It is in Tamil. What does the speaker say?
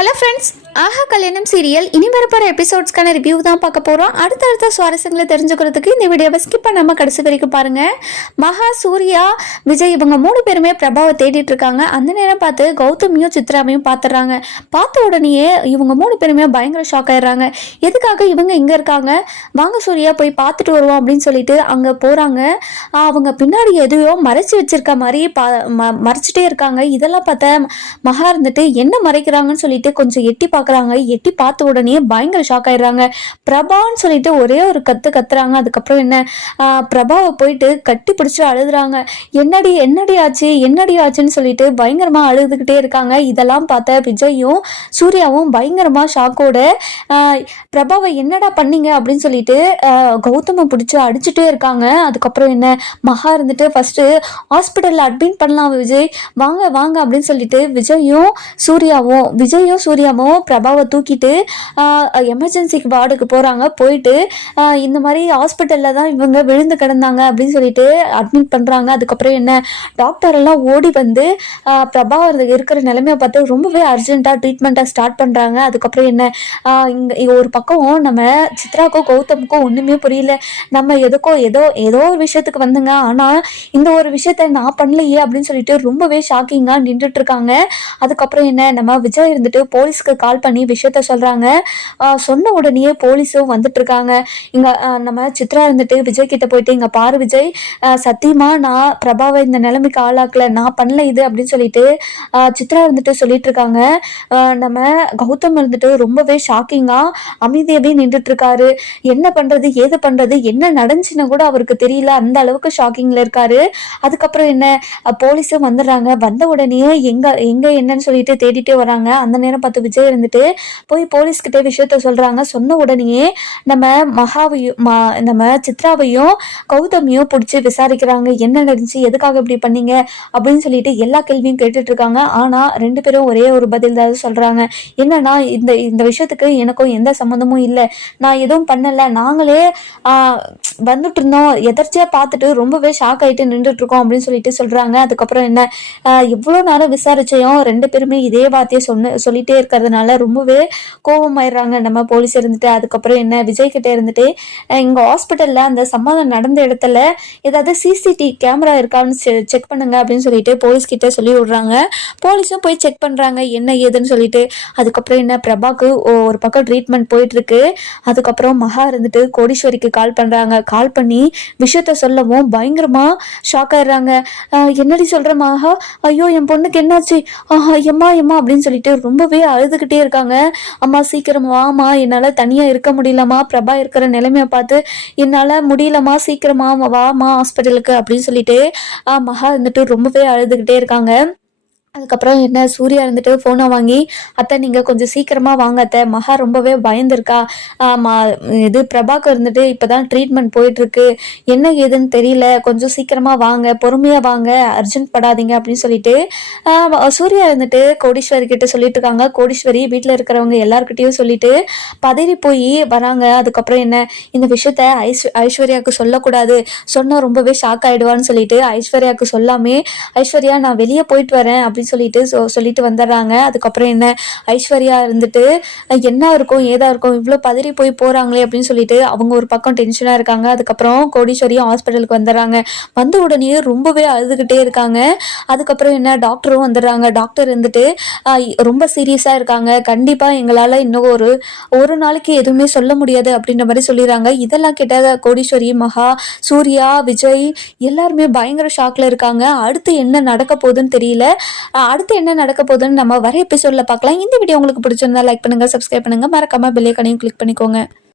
ஹலோ ஃப்ரெண்ட்ஸ் ஆஹா கல்யாணம் சீரியல் இனி வரப்போகிற எபிசோட்ஸ்க்கான ரிவ்யூ தான் பார்க்க போகிறோம் அடுத்தடுத்த சுவாரஸ்யங்களை தெரிஞ்சுக்கிறதுக்கு இந்த வீடியோவை ஸ்கிப் பண்ணாமல் கடைசி வரைக்கும் பாருங்கள் மகா சூர்யா விஜய் இவங்க மூணு பேருமே பிரபாவை தேடிட்டு இருக்காங்க. அந்த நேரம் பார்த்து கௌதமியும் சித்ராவையும் பார்த்துடுறாங்க. பார்த்த உடனேயே இவங்க மூணு பேருமே பயங்கர ஷாக் ஆயிடுறாங்க. எதுக்காக இவங்க இங்கே இருக்காங்க? வாங்க சூர்யா போய் பார்த்துட்டு வருவோம் அப்படின்னு சொல்லிட்டு அங்கே போகிறாங்க அவங்க பின்னாடி எதையோ மறைச்சி வச்சிருக்க மாதிரி பா ம மறைச்சிட்டே இருக்காங்க. இதெல்லாம் பார்த்தா மகா இருந்துட்டு என்ன மறைக்கிறாங்கன்னு சொல்லிட்டு கொஞ்சம் எட்டி பார்க்குறாங்க. எட்டி பார்த்த உடனே பயங்கர ஷாக் ஆயிடுறாங்க. பிரபான்னு சொல்லிட்டு ஒரே ஒரு கத்து கத்துறாங்க. அதுக்கப்புறம் என்ன? பிரபாவை போயிட்டு கட்டி பிடிச்சி அழுதுறாங்க என்னடி என்னடி ஆச்சு? என்னடி ஆச்சுன்னு சொல்லிட்டு பயங்கரமா அழுதுகிட்டே இருக்காங்க. இதெல்லாம் பார்த்த விஜயும் சூர்யாவும் பயங்கரமா ஷாக்கோட பிரபாவை என்னடா பண்ணீங்க அப்படின்னு சொல்லிட்டு கௌதமை பிடிச்சி அடிச்சுட்டே இருக்காங்க. அதுக்கப்புறம் என்ன? மகா இருந்துட்டு ஃபர்ஸ்ட் ஹாஸ்பிட்டலில் அட்மிட் பண்ணலாம் விஜய். வாங்க வாங்க அப்படின்னு சொல்லிட்டு விஜயும் சூர்யாவும் விஜய் விஜயும் சூர்யாவும் பிரபாவை தூக்கிட்டு எமர்ஜென்சிக்கு வார்டுக்கு போகிறாங்க போயிட்டு இந்த மாதிரி ஹாஸ்பிட்டலில் தான் இவங்க விழுந்து கிடந்தாங்க அப்படின்னு சொல்லிட்டு அட்மிட் பண்ணுறாங்க அதுக்கப்புறம் என்ன? டாக்டர் எல்லாம் ஓடி வந்து பிரபா இருக்கிற நிலைமையை பார்த்து ரொம்பவே அர்ஜென்ட்டாக ட்ரீட்மெண்ட்டாக ஸ்டார்ட் பண்ணுறாங்க அதுக்கப்புறம் என்ன? இங்கே ஒரு பக்கம் நம்ம சித்ராக்கோ கௌதமுக்கோ ஒன்றுமே புரியல. நம்ம எதுக்கோ ஏதோ ஏதோ ஒரு விஷயத்துக்கு வந்துங்க. ஆனால் இந்த ஒரு விஷயத்த நான் பண்ணலையே அப்படின்னு சொல்லிட்டு ரொம்பவே ஷாக்கிங்காக நின்றுட்டு இருக்காங்க. அதுக்கப்புறம் என்ன? நம்ம விஜய் இருந்துட்டு போலீஸ்க்கு கால் பண்ணி விஷயத்த சொல்கிறாங்க சொன்ன உடனேயே போலீஸும் வந்துட்டு இருக்காங்க இங்கே நம்ம சித்ரா இருந்துட்டு விஜய் கிட்ட போயிட்டு இங்கே பாரு விஜய் சத்தியமாக நான் பிரபாவை இந்த நிலைமைக்கு ஆளாக்கல. நான் பண்ணல இது அப்படின்னு சொல்லிட்டு சித்ரா இருந்துட்டு சொல்லிட்டு இருக்காங்க நம்ம கௌதம் இருந்துட்டு ரொம்பவே ஷாக்கிங்காக அமைதியாகவே நின்றுட்டு இருக்காரு என்ன பண்ணுறது ஏது பண்ணுறது என்ன நடந்துச்சுன்னு கூட அவருக்கு தெரியல. அந்த அளவுக்கு ஷாக்கிங்கில் இருக்காரு. அதுக்கப்புறம் என்ன? போலீஸும் வந்துடுறாங்க. வந்த உடனே எங்க எங்கே என்னன்னு சொல்லிட்டு தேடிட்டே வராங்க. அந்த நேரம் பார்த்து விஜய் இருந்துட்டு போய் போலீஸ்கிட்டே விஷயத்த சொல்கிறாங்க சொன்ன உடனேயே நம்ம மகாவையும் ம- நம்ம சித்ராவையும் கௌதமியும் பிடிச்சி விசாரிக்கிறாங்க. என்ன நடந்துச்சு? எதுக்காக இப்படி பண்ணீங்க? அப்படின்னு சொல்லிட்டு எல்லா கேள்வியும் கேட்டுட்டு இருக்காங்க. ஆனால் ரெண்டு பேரும் ஒரே ஒரு பதில் தான் சொல்கிறாங்க என்னன்னா இந்த இந்த விஷயத்துக்கு எனக்கும் எந்த சம்மந்தமும் இல்லை. நான் எதுவும் பண்ணலை. நாங்களே வந்துட்டு இருந்தோம். எதர்ச்சியாக பார்த்துட்டு ரொம்பவே ஷாக் ஆயிட்டு நின்றுட்டு இருக்கோம் அப்படின்னு சொல்லிட்டு சொல்கிறாங்க அதுக்கப்புறம் என்ன? இவ்வளோ நேரம் விசாரிச்சையும் ரெண்டு பேருமே இதே வார்த்தையை சொன்ன சொல்லிட்டே இருக்கிறதுனால ரொம்பவே கோபமாயிடுறாங்க நம்ம போலீஸ் இருந்துட்டு அதுக்கப்புறம் என்ன விஜய் கிட்டே இருந்துட்டு இங்கே ஹாஸ்பிட்டலில் அந்த சம்மதம் நடந்த இடத்துல ஏதாவது சிசிடிவி கேமரா இருக்கான்னு செக் பண்ணுங்க அப்படின்னு சொல்லிட்டு போலீஸ் கிட்ட சொல்லி விடுறாங்க. போலீஸும் போய் செக் பண்ணுறாங்க என்ன ஏதுன்னு சொல்லிட்டு. அதுக்கப்புறம் என்ன பிரபாக்கு ஒரு பக்கம் ட்ரீட்மெண்ட் போயிட்டு இருக்கு அதுக்கப்புறம் மகா இருந்துட்டு கோடீஸ்வரிக்கு கால் பண்ணுறாங்க கால் பண்ணி விஷயத்த சொல்லவும் பயங்கரமாக ஷாக் ஆயிடுறாங்க. என்னடி சொல்கிற மகா? ஐயோ என் பொண்ணுக்கு என்னாச்சு? ஆஹா எம்மா எம்மா அப்படின்னு சொல்லிட்டு ரொம்பவே அழுதுகிட்டே இருக்காங்க. அம்மா சீக்கிரம் வாமா என்னால் தனியாக இருக்க முடியலம்மா. பிரபா இருக்கிற நிலைமையை பார்த்து என்னால் முடியலம்மா. சீக்கிரமா வாமா ஹாஸ்பிட்டலுக்கு அப்படின்னு சொல்லிட்டு மகா வந்துட்டு ரொம்பவே அழுதுகிட்டே இருக்காங்க. அதுக்கப்புறம் என்ன சூர்யா இருந்துட்டு ஃபோனை வாங்கி அத்தை நீங்கள் கொஞ்சம் சீக்கிரமாக வாங்க அத்தை. மகா ரொம்பவே பயந்துருக்கா. மா இது பிரபாகர் இருந்துட்டு இப்போ தான் ட்ரீட்மெண்ட் போயிட்டுருக்கு. என்ன ஏதுன்னு தெரியல. கொஞ்சம் சீக்கிரமாக வாங்க. பொறுமையாக வாங்க. அர்ஜென்ட் படாதீங்க. அப்படின்னு சொல்லிட்டு சூர்யா இருந்துட்டு கோடீஸ்வரி கிட்ட சொல்லிட்டு இருக்காங்க. கோடீஸ்வரி வீட்டில் இருக்கிறவங்க எல்லாருக்கிட்டையும் சொல்லிட்டு பதறி போய் வராங்க. அதுக்கப்புறம் என்ன இந்த விஷயத்த ஐஸ் ஐஸ்வர்யாவுக்கு சொல்லக்கூடாது. சொன்னால் ரொம்பவே ஷாக் ஆகிடுவான்னு சொல்லிட்டு ஐஸ்வர்யாவுக்கு சொல்லாமே ஐஸ்வர்யா நான் வெளியே போயிட்டு வரேன். அப்படின்னு சொல்லிட்டு சொ- சொல்லிட்டு வந்துடுறாங்க அதுக்கப்புறம் என்ன? ஐஸ்வர்யா இருந்துட்டு என்ன இருக்கும்? ஏதா இருக்கும்? இவ்வளோ பதறி போய் போகிறாங்களே அப்படின்னு சொல்லிட்டு அவங்க ஒரு பக்கம் டென்ஷனாக இருக்காங்க. அதுக்கப்புறம் கோடீஸ்வரியும் ஹாஸ்பிட்டலுக்கு வந்துடுறாங்க வந்த உடனே ரொம்பவே அழுதுகிட்டே இருக்காங்க. அதுக்கப்புறம் என்ன? டாக்டரும் வந்துடுறாங்க டாக்டர் இருந்துட்டு ரொம்ப சீரியஸாக இருக்காங்க. கண்டிப்பாக எங்களால் இன்னும் ஒரு ஒரு நாளைக்கு எதுவுமே சொல்ல முடியாது அப்படின்ற மாதிரி சொல்லிடுறாங்க இதெல்லாம் கேட்ட கோடீஸ்வரி மகா சூர்யா விஜய் எல்லாருமே பயங்கர ஷாக்ல இருக்காங்க. அடுத்து என்ன நடக்க போகுதுன்னு தெரியல. அடுத்து என்ன நடக்க போகுதுன்னு நம்ம வர எபிசோடில் பார்க்கலாம். இந்த வீடியோ உங்களுக்கு பிடிச்சிருந்தா லைக் பண்ணுங்கள் சப்ஸ்கிரைப் பண்ணுங்கள் மறக்காமல் பெல் ஐக்கனையும் கிளிக் பண்ணிக்கோங்க.